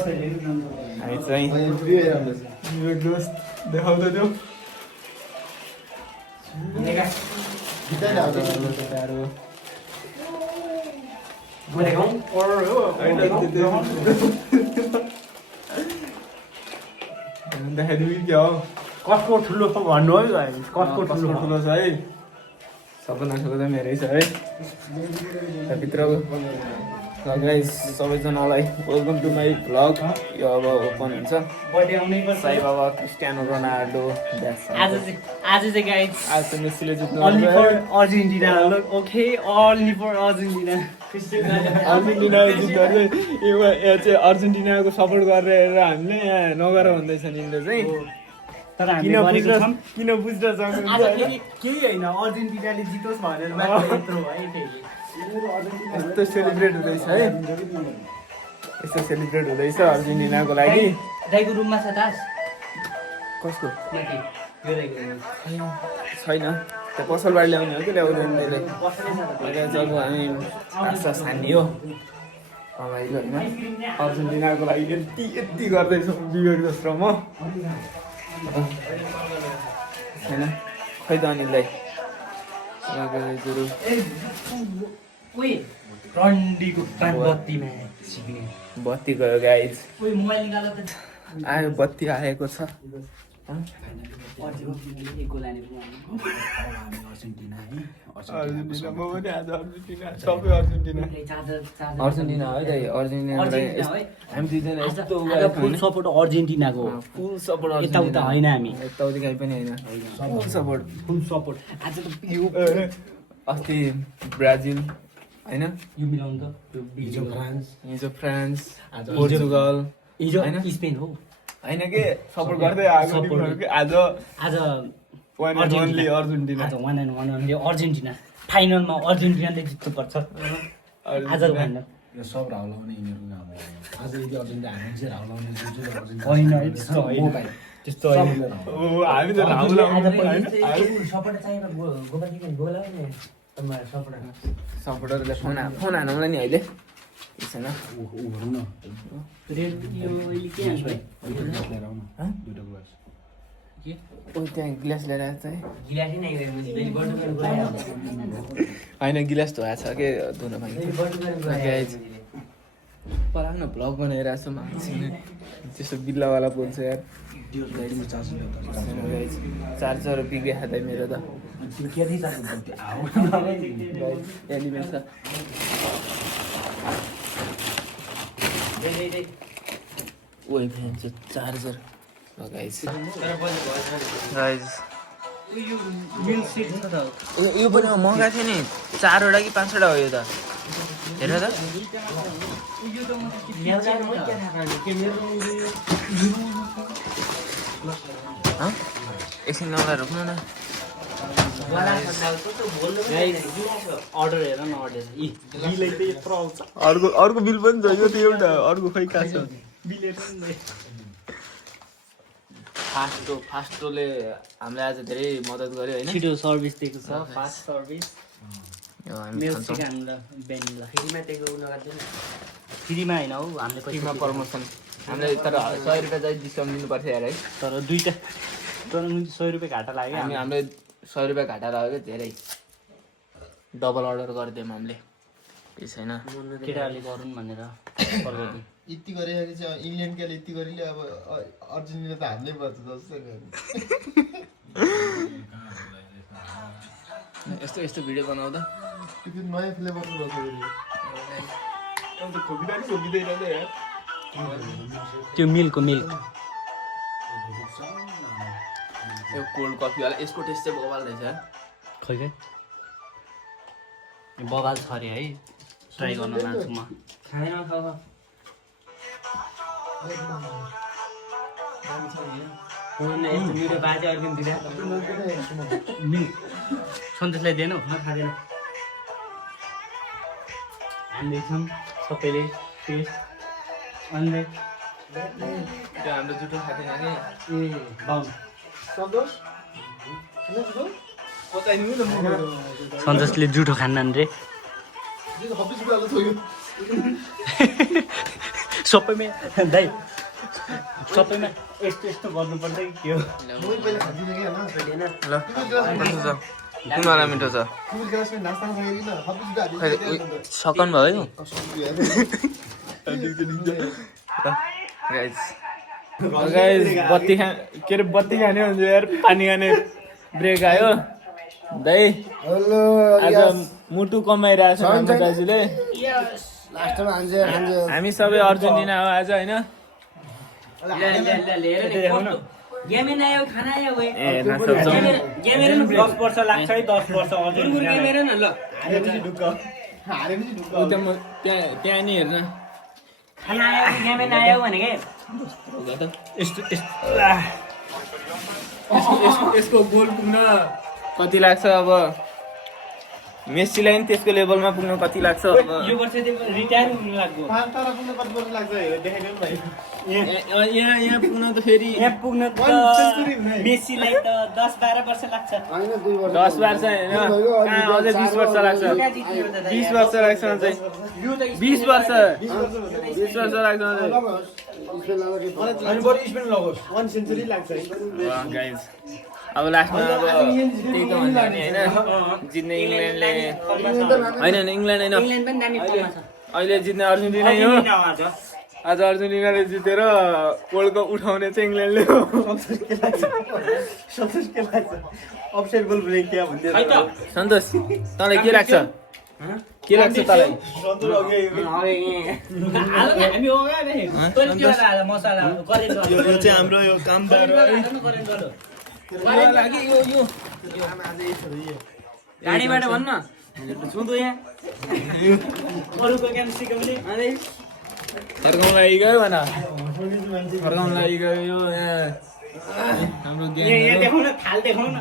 हामी चाहिँ मेरो दोस्त देखाउँदै थियो देखाइदिनु कि क्या हो कसको ठुलो छ भन्नु है गाइस कसको ठुलो छ है सबैजनाको चाहिँ मेरै छ है भित्रको गाइस सबैजनालाई वेलकम टु माई भ्लग यो अब ओपन हुन्छ बर्थडे आउनै पर्छ साई बाबा क्रिस्टियानो रोनाल्डो आज चाहिँ गाइस आज चाहिँ मेस्सीले जित्नु only for Argentina okay only for Argentina Argentina जित्दा चाहिँ यो चाहिँ अर्जेन्टिनाको सपोर्ट गरेर हामीले यहाँ नगर भन्दैछ निले चाहिँ तर हामीले गरेको छौं किन बुझ्न सक्नुहुन्छ आज केही हैन अर्जेन्टिनाले जितोस् भनेर मात्र यत्रो है फेरि यस्तो सेलिब्रेट हुँदैछ है यस्तो सेलिब्रेट हुँदैछ अर्जेन्टिनाको लागि दाइको रुममा छ तास कसको माथि यो दाइको छैन त्यो पसलबाट ल्याउने हो कि ल्याउँदैन त्यसले जब हामी आशा छानियो रमाइलो होइन अर्जेन्टिनाको लागि यति गर्दैछौँ बिगड जस्तो म होइन खै त अनिललाई ओइ रन्डीको पान बत्तीमा सिक्ने बत्ती गयो गाइज ओइ मोबाइल निकाल त आयो बत्ती आएको छ अर्जेन्टिना म पनि आज अर्जेन्टिना सबै अर्जेन्टिना अर्जेन्टिना है दाइ अर्जेन्टिनालाई हामी दुईजना यस्तो फुल सपोर्ट अर्जेन्टिनाको फुल सपोर्ट यताउता होइन हामी यताउति काहीँ पनि होइन फुल सपोर्ट आज त यो अस्ति ब्राजिल होइन यो मिलाउनु त हिजो फ्रान्स पोर्चुगल हिजो स्पेन हो होइन के सपोर्ट गर्दै आएको आज वान एन्ड ओन्ली अर्जेन्टिना आज वान एन्ड ओन्ली अर्जेन्टिना फाइनलमा अर्जेन्टिनाले जित्नुपर्छ आज भन्नु यो सब राउलाउने यिनीहरू नाम हो आज यदि अर्जेन्टिना हामी चाहिँ राउलाउने होइन त्यस्तो होइन त्यस्तो होइन हामी त राहुल सपोर्ट चाहिएर गोला सपोर्टरले फोन हानौँला नि अहिले छैन त्यहाँ गिलास ल्याएर चाहिँ होइन गिलास धोएको छ के धुन पराउन भ्लग बनाइरहेको छु मान्छे त्यस्तो बिल्लावाला बोल्छ यार चार्जर बिग्रिया खाँदै मेरो त एलिमेन्ट छ ओइ भन्छ चार्जर गाइस यो पनि मगाएको थियो नि 4वटा कि 5वटा हो यो त हेर त एकछिन नला रोक्नु न अर्डर हेर न अर्को बिल पनि छ यो त एउटा अर्को खै कहाँ छ फास्टोले हामीलाई आज धेरै मद्दत गर्यो होइन छिटो सर्भिस दिएको छ फास्ट सर्भिस फ्रीमा होइन हौ हामीले फ्रीमा प्रमोसन हामीले तर 100 रुपियाँ चाहिँ डिस्काउन्ट दिनुपर्छ यार है तर दुईटा तर 100 रुपियाँ घाटा लाग्यो हामीले 100 रुपियाँ घाटा लाग्यो धेरै डबल अर्डर गरिदियौँ हामीले केही छैन केटाहरूले गरौँ भनेर यति गरिसकेपछि चाहिँ इङ्ल्यान्डकाले यति गरिले अब अर्जेन्टिना त हान्नै पर्छ जस्तो यस्तो भिडियो बनाउँदा नयाँ फ्लेभरको त्यो मिल्क यो कोल्ड कफीवाला यसको टेस्ट चाहिँ बवाल रहेछ खै बवाल छ अरे है ट्राई गर्न लान्छु म खाएन मेरो बाजे अर्किन्थ्यो सन्तोषलाई दिएन खाँदैन हामीले छौँ सबैले टेस्ट अनि हाम्रो जुठो खाँदैन नि ए बाउ सन्तोषले जुठो खान्नन् रे सबैमा दाइ सबैमा यस्तो यस्तो गर्नुपर्छ कि के हो म पहिला खादिनँ के हैन ल कस्तो छ कुन वाला मिठो छ फुल ग्लासमा नास्ता खाइदिन खै सकन भयो गाइस गाइस बत्ती के अरे बत्ती खाने हुन्छ यार पानी खाने ब्रेक आयो दाइ हेलो आज मुटु कमाइरहेको छ हाम्रो दाजुले लास्टमा हामी सबै अर्जेन्टिना हो आज होइन गेमेन आयो खाना आयो वे ए नसक्छौँ गेमेन 10 वर्ष लाग्छ है 10 वर्ष अर्जेन्टिना गेमेन न ल हारेपछि ढुक्क उता म त्यहाँ नि हेर्न खाना आयो गेमेन आयो भने के यसको गोल पुग्न कति लाग्छ अब मेस्सीलाई नि त्यसको लेभलमा पुग्न कति लाग्छ अब यो वर्ष रिटायर हुनु लाग्यो पाँच तारा पुग्न कति वर्ष लाग्छ देखाइदिनु भाइ यहाँ पुग्न त फेरि यहाँ पुग्न त मेस्सीलाई त 10-12 वर्ष लाग्छ हैन 2 वर्ष 10 वर्ष होइन कहाँ अझै 20 वर्ष लाग्छ 20 वर्ष लाग्छ अझै 20 वर्ष 20 वर्ष लाग्छ अझै अनि बढी स्पेन लगोस् 1 सेन्चुरी लाग्छ है गाइस अब लास्टमा अब त्यही त भन्छ नि होइन जित्ने इङ्ल्यान्डले होइन इङ्ल्यान्ड होइन इङ्ल्यान्ड पनि दामी फर्ममा छ अहिले जित्ने अर्जेन्टिनै हो आज अर्जेन्टिनाले जितेर वर्ल्ड कप उठाउने चाहिँ इङ्ल्यान्डले हो सन्तोष के लाग्छ अफसाइड गोल ब्रेक क्या भन्दै है त सन्तोष तँलाई के लाग्छ के लाग्छ तँलाई सन्तोष अघि हामी हो गए तैले के हाल मसला गरेन यो चाहिँ हाम्रो यो कामदार गाडीबाट भन्न सुन्नु यहाँ अरूको ज्ञान सिकाउने फर्काउन लागि गयो भन फर्काउन लागि गयो यो यहाँ हाम्रो यहाँ देखाउन थाल देखाउन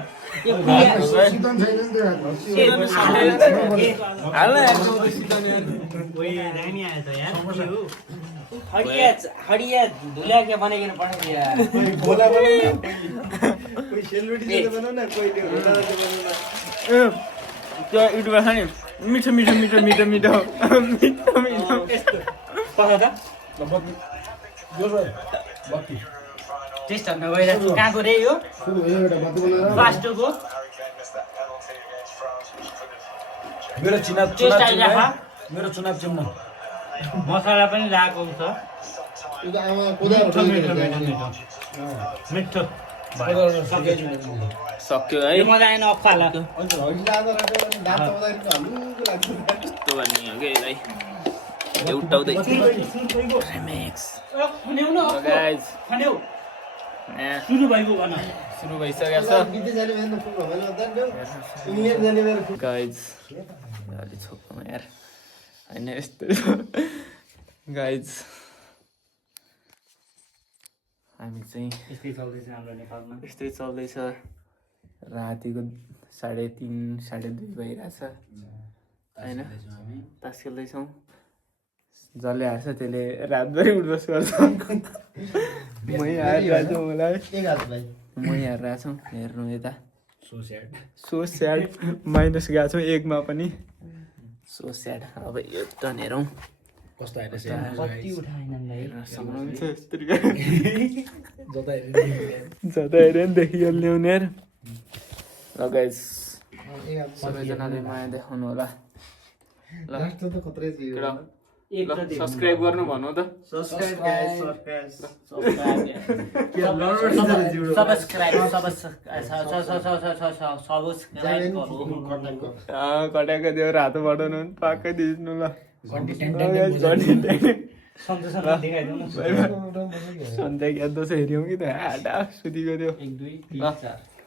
दामी आएछ यार हडिया धुल्या के बनाइकन पठाइदियो बोला बनाउन कोही सेलिब्रिटी जस्तो बनाउन कोहीले होला जस्तो बनाउन त्यो युट्युबमा छ नि मिठो मिठो मिठो मिठो मिठो मिठो मिठो कता टेस्ट गर्न गइरहेको छु कहाँको रे यो फास्टोको मेरो चुनाव टेस्ट आइरहेको मेरो चुनाव चिन्ह मसला पनि लागेको छ यो त आमा कोदा मिठो सक्यो है यो मजा आएन अफाला अनि हड्डी लाँदा राख्यो अनि दाँत चबाउँदाखेरि हल्लुको लाग्छ यस्तो भन्ने हो कि यसलाई एउटाउँदै रेमिक्स खन्यौ न गाइज खन्यौ यहाँ सुरु भएको भन सुरु भइसकेको छ विदेश जाने भने त फुल भएन जान्छ इङ्ल्यान्ड जाने भने गाइज अलि छोप्नु यार होइन यस्तो गाइज हामी चाहिँ यस्तै चल्दैछ हाम्रो नेपालमा यस्तै चल्दैछ रातिको 3:30 2:30 भइरहेछ होइन तास खेल्दैछौँ जसले हार्छ त्यसले रातभरि उठबस गर्छ मै हारिरहेको छु मलाई के गाछ भाइ मै हारिरहेको छु हेर्नु यता so sad so sad minus गएको छु 1 मा पनि सो स्याड अब यो टर्न हेरौँ कस्तो आइरहेछ कति उठाएनन् भाइ सक्नुहुन्छ यस्तरी जता हेऱ्यो नि देखिहाल्ने हुने यार ल गाइस सबैजनाले माया देखाउनु होला ल लास्ट त खतरै छ यो ल सब्सक्राइब गर्नु भन्नु त सब्स्क्राइब गाइस सब्सक्राइब कट्याएको देऊ रातो बढाउनु पाक्कै दिनु ल सन्ध्या ग्यादो छ हेऱ्यौँ कि त हाटा सुतिको त्यो 1 2 3 4